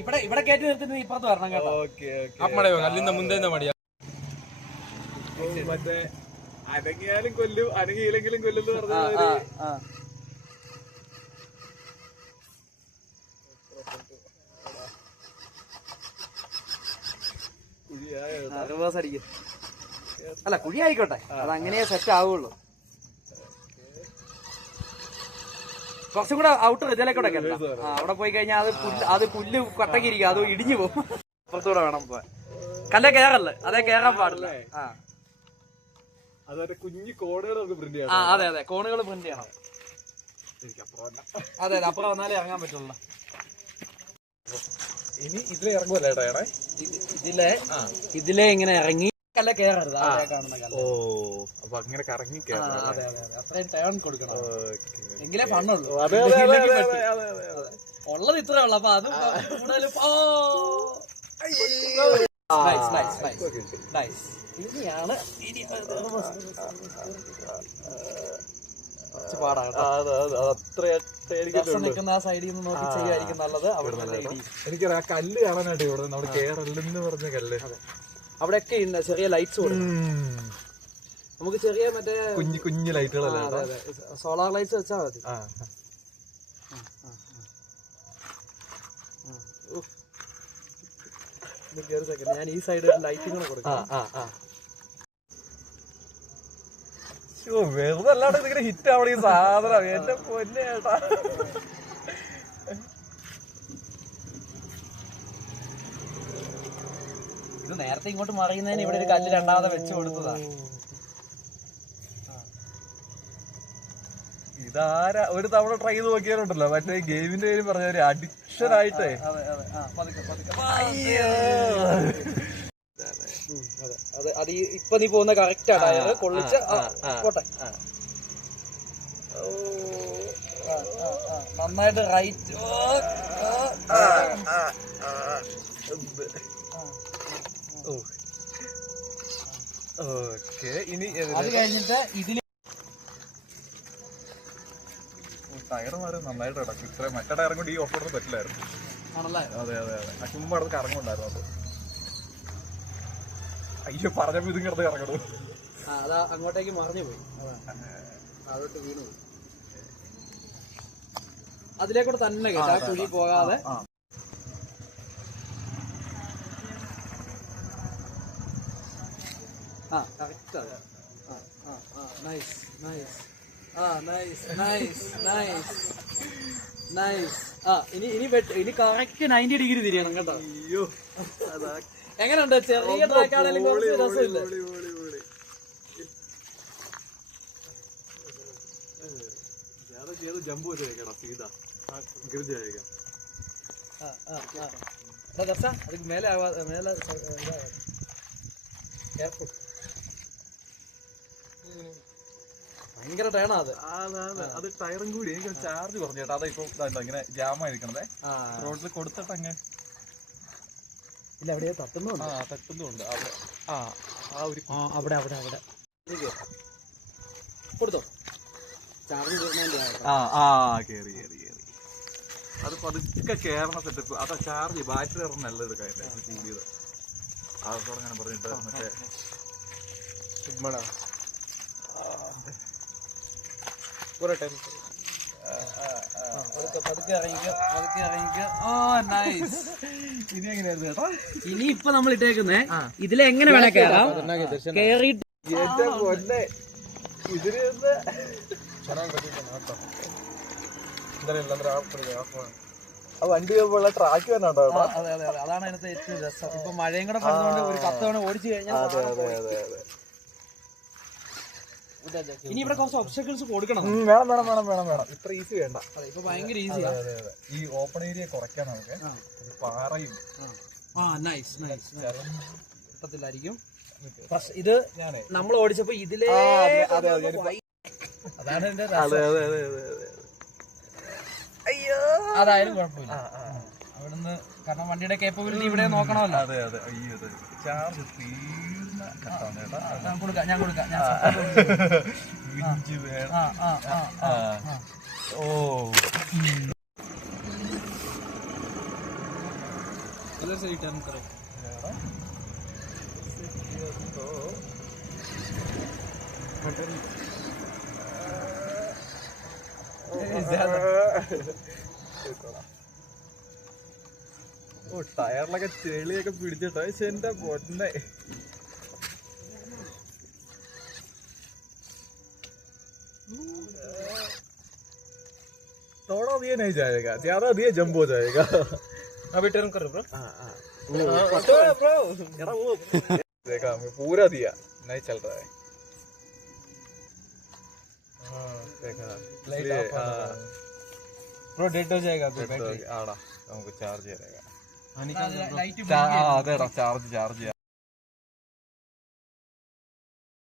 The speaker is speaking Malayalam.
ഇവിടെ കയറ്റി നിർത്തുന്നത് ഇപ്പുറത്ത് വരണം കേട്ടോ. അല്ലിന്റെ മുന്തേന്ന മടിയാ. മറ്റേ അനങ്ങിയാലും കൊല്ലും അനങ്ങിയില്ലെങ്കിലും കൊല്ലും എന്ന് പറഞ്ഞ റിവേഴ്സ് അടിക്കും. അല്ല കുഴി ആയിക്കോട്ടെ, അതങ്ങനെ സെറ്റ് ആവുള്ളൂ. കുറച്ചും കൂടെ ഔട്ടർ ഇതിലേക്കൂടെ അവിടെ പോയി കഴിഞ്ഞാൽ അത് പുല്ല് കട്ടക്കിരിക്കും, അത് ഇടിഞ്ഞു പോകും. അപ്പുറത്തൂടെ വേണം പോവാൻ. കല്ലേ കേറല്ലേ, അതേ കേറാൻ പാടില്ല. കുഞ്ഞു കോണുകൾ പ്രിന്റ് ചെയ്യണം. അതെ കോണുകൾ പ്രിന്റ് ചെയ്യണം. അതെ അപ്പുറം വന്നാലേ ഇറങ്ങാൻ പറ്റുള്ളൂ. ഇനി ഇതിലെ ഇറങ്ങുമല്ലേ ഇതിലെ ഇങ്ങനെ ഇറങ്ങി കല്ല കേറരുത്. ഓ അപ്പൊ അങ്ങനെ കറങ്ങി അതെ അത്രയും ടേൺ കൊടുക്കണം, എങ്കിലേ ഫണ്ണുള്ളൂ. ഉള്ളത് ഇത്രേ ഉള്ളു. അപ്പൊ അത് കൂടുതലും ഇനിയാണ് നിൽക്കുന്ന ആ സൈഡിൽ നിന്ന് നോക്കി ചെയ്യായിരിക്കും നല്ലത്. എനിക്കറിയാം കല്ല് കാണാനായിട്ട് ഇവിടെ നമ്മുടെ കേരളെന്ന് പറഞ്ഞ കല്ല് അവിടെയൊക്കെ ചെറിയ ലൈറ്റ്സ് കൊടുക്കും നമുക്ക്. ചെറിയ മറ്റേ കുഞ്ഞു ലൈറ്റുകളല്ലേ, സോളാർ ലൈറ്റ്സ് വെച്ചാൽ മതി. ഞാൻ ഈ സൈഡ് ലൈറ്റിംഗ് കൂടെ കൊടുക്കാം. വെറുതെ അല്ലാണ്ട് ഇതിങ്ങനെ ഹിറ്റ് ആവണ ഈ സാധനം എന്റെ പൊന്നെ ചേട്ടാ. ഇത് നേരത്തെ ഇങ്ങോട്ട് മറിയുന്നതിന് ഇവിടെ ഒരു കല്ല് രണ്ടാമത് വെച്ച് കൊടുത്തതാ. ഇതാരാ ഒരു തവണ ട്രൈ ചെയ്ത് നോക്കിയാലുണ്ടല്ലോ, മറ്റേ ഗെയിമിന്റെ പേര് പറഞ്ഞ ഒരു അഡിക്ഷൻ ആയിട്ടേ. അത് ഇപ്പൊ നീ പോകുന്ന കറക്റ്റ് ആണ് കൊള്ളിച്ച പോട്ടെ. നന്നായിട്ട് റൈറ്റ്. ഇനി അത് കഴിഞ്ഞിട്ട് ഇതില് ടയർ മാറി നന്നായിട്ട് കിടക്കും. ഇത്ര മറ്റേ ടയറും കൊണ്ട് ഈ ഓഫ് റോഡിന് പറ്റില്ലായിരുന്നു. ആണല്ലേ? അതെ ചുമ്മാ അടുത്ത് കറങ്ങുണ്ടായിരുന്നു. അപ്പൊ അയ്യോ പറഞ്ഞപ്പോ ഇതും കിടന്ന് കറങ്ങണു. അതാ അങ്ങോട്ടേക്ക് മറിഞ്ഞു പോയി, അതോട്ട് വീണു പോയി. അതിലേക്കൂടെ തന്നെ കേട്ടോ, കുഴി പോകാതെ. കറക്റ്റ് അതെ. നൈസ് നൈസ് ഇനി കറക്റ്റ് 90 ഡിഗ്രി തിരിയണം കേട്ടോ. അയ്യോ എങ്ങനെയുണ്ട്? ചെറിയ ട്രാക്കാണെങ്കിലും കുറച്ച് രസമില്ല. ജമ്പ് വെച്ചേക്കണം സീതാ അത് മേലെ മേലെ ഭയങ്കര ടേണാ അത്. അത് ടയറും കൂടി എനിക്ക് ചാർജ് കുറഞ്ഞു ചേട്ടാ. അതാ ഇപ്പൊ ഇങ്ങനെ ജാമായിരിക്കണതേ. റോഡിൽ കൊടുത്തിട്ട് അങ്ങ് ഇല്ല, അവിടെ തട്ടുന്നുണ്ട്. തട്ടുന്നുണ്ട് അവിടെ കൊടുത്തോ. ചാർജ് കേറി അത് പതുക്കെ കേറണ സെറ്റപ്പ്. അതാ ചാർജ് ബാറ്ററി ഇറങ്ങുന്ന നല്ലത് കാര്യം കൂടിയത്. അതോടെ അങ്ങനെ പറഞ്ഞിട്ട് മറ്റേ ഇനി ഇപ്പൊ നമ്മൾ ഇട്ടേക്കുന്നേ ഇതിലെ എങ്ങനെ വേണേ കേറാം. കേറിയിട്ട് ഇതിന് വണ്ടി പോകുമ്പോൾ ട്രാക്ക് വരണോ? അതെ അതാണ് അതിനകത്ത് ഏറ്റവും രസം. ഇപ്പൊ മഴയും കൂടെ പറഞ്ഞുകൊണ്ട് ഒരു 10 തവണ ഓടിച്ചു കഴിഞ്ഞാൽ. ഇനി ഇവിടെ കുറച്ച് ഒബ്സ്റ്റക്കിൾസ് കൊടുക്കണം. വേണം. ഇത്ര ഈസി വേണ്ട. ഇപ്പൊ ഭയങ്കര ഈസിയാ. ഈ ഓപ്പൺ ഏരിയ കുറയ്ക്കാൻ നമുക്ക് പാറയും ായിരിക്കും. ഇത് നമ്മൾ ഓടിച്ചപ്പോ ഇതിലേ അതാണ് എന്റെ അതായാലും കുഴപ്പമില്ല അവിടുന്ന്. കാരണം വണ്ടിയുടെ കേപ്പബിലിറ്റി ഇവിടെ നോക്കണമല്ലോ. ചാർജ് ഞാൻ കൊടുക്കാം. उधर से रिटर्न करो। ഓ ടയറിലൊക്കെ ചെളിയൊക്കെ പിടിച്ചിട്ടോ പക്ഷെ എന്റെ പൊന്നെ थोड़ा दिए नहीं जाएगा, ज्यादा दिए जंप हो जाएगा। अभी टर्न करो ब्रो। देखा मैं पूरा दिया, नहीं चल रहा है। देखा ब्रो डेड हो जाएगा अभी बैटरी। आड़ा हमको चार्ज रहेगा। हाँ निकाल दो ब्रो। ലൈറ്റ് അതെ ചാർജ്